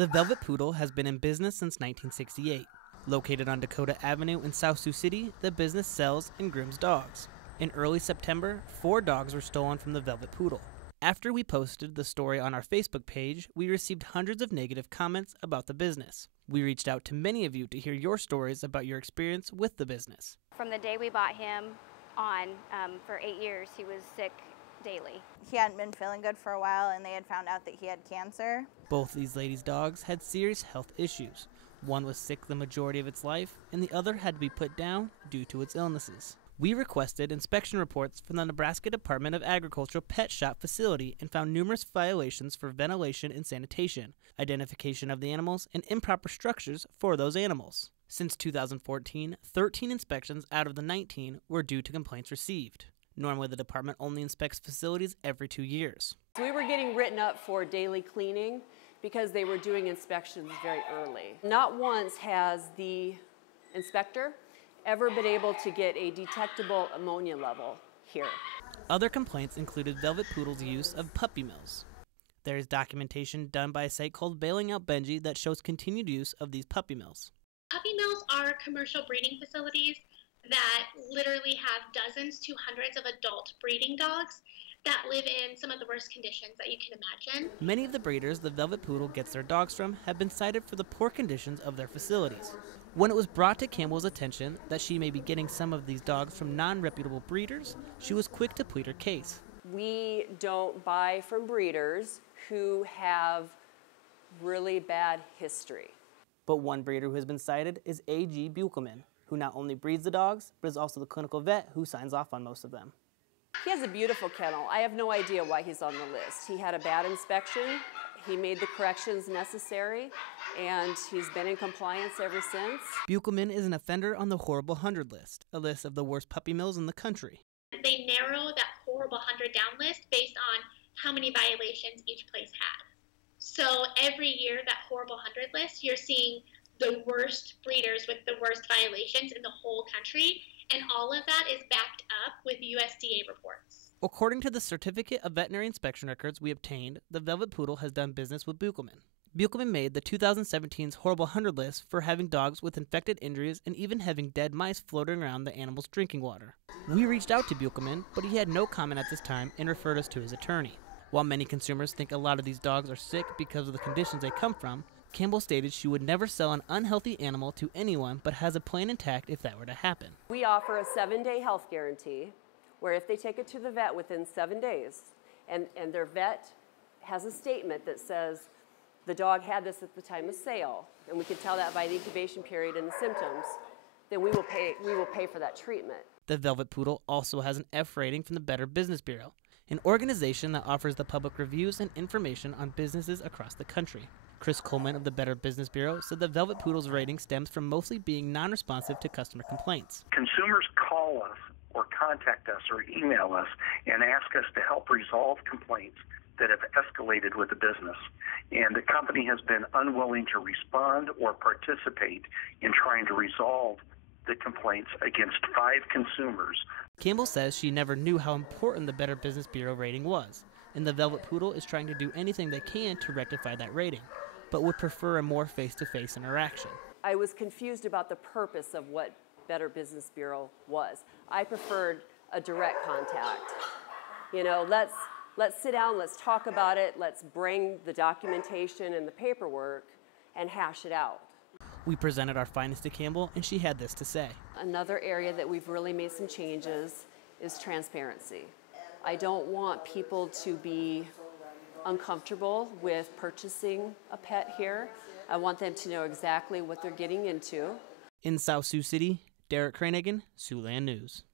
The Velvet Poodle has been in business since 1968. Located on Dakota Avenue in South Sioux City, the business sells and grooms dogs. In early September, 4 dogs were stolen from the Velvet Poodle. After we posted the story on our Facebook page, we received hundreds of negative comments about the business. We reached out to many of you to hear your stories about your experience with the business. From the day we bought him on, for 8 years, he was sick daily. He hadn't been feeling good for a while, and they had found out that he had cancer. Both these ladies' dogs had serious health issues. One was sick the majority of its life, and the other had to be put down due to its illnesses. We requested inspection reports from the Nebraska Department of Agriculture pet shop facility and found numerous violations for ventilation and sanitation, identification of the animals, and improper structures for those animals. Since 2014, 13 inspections out of the 19 were due to complaints received. Normally, the department only inspects facilities every 2 years. We were getting written up for daily cleaning because they were doing inspections very early. Not once has the inspector ever been able to get a detectable ammonia level here. Other complaints included Velvet Poodle's use of puppy mills. There is documentation done by a site called Bailing Out Benji that shows continued use of these puppy mills. Puppy mills are commercial breeding facilities that literally have dozens to hundreds of adult breeding dogs that live in some of the worst conditions that you can imagine. Many of the breeders the Velvet Poodle gets their dogs from have been cited for the poor conditions of their facilities. When it was brought to Campbell's attention that she may be getting some of these dogs from non-reputable breeders, she was quick to plead her case. We don't buy from breeders who have really bad history. But one breeder who has been cited is A.G. Buchelman, who not only breeds the dogs, but is also the clinical vet who signs off on most of them. He has a beautiful kennel. I have no idea why he's on the list. He had a bad inspection. He made the corrections necessary, and he's been in compliance ever since. Buchelman is an offender on the Horrible 100 list, a list of the worst puppy mills in the country. They narrow that horrible 100 down list based on how many violations each place had. So every year, that horrible 100 list, you're seeing the worst breeders with the worst violations in the whole country, and all of that is backed up with USDA reports. According to the Certificate of Veterinary Inspection records we obtained, the Velvet Poodle has done business with Buchelman. Buchelman made the 2017's Horrible 100 list for having dogs with infected injuries and even having dead mice floating around the animal's drinking water. We reached out to Buchelman, but he had no comment at this time and referred us to his attorney. While many consumers think a lot of these dogs are sick because of the conditions they come from, Campbell stated she would never sell an unhealthy animal to anyone but has a plan intact if that were to happen. We offer a 7-day health guarantee where if they take it to the vet within 7 days and their vet has a statement that says the dog had this at the time of sale, and we can tell that by the incubation period and the symptoms, then we will pay for that treatment. The Velvet Poodle also has an F rating from the Better Business Bureau, an organization that offers the public reviews and information on businesses across the country. Chris Coleman of the Better Business Bureau said the Velvet Poodle's rating stems from mostly being non-responsive to customer complaints. Consumers call us or contact us or email us and ask us to help resolve complaints that have escalated with the business. And the company has been unwilling to respond or participate in trying to resolve the complaints against 5 consumers. Campbell says she never knew how important the Better Business Bureau rating was, and the Velvet Poodle is trying to do anything they can to rectify that rating, but would prefer a more face-to-face interaction. I was confused about the purpose of what Better Business Bureau was. I preferred a direct contact. You know, let's sit down, let's talk about it, let's bring the documentation and the paperwork and hash it out. We presented our findings to Campbell, and she had this to say. Another area that we've really made some changes is transparency. I don't want people to be uncomfortable with purchasing a pet here. I want them to know exactly what they're getting into. In South Sioux City, Derek Cranigan, Siouxland News.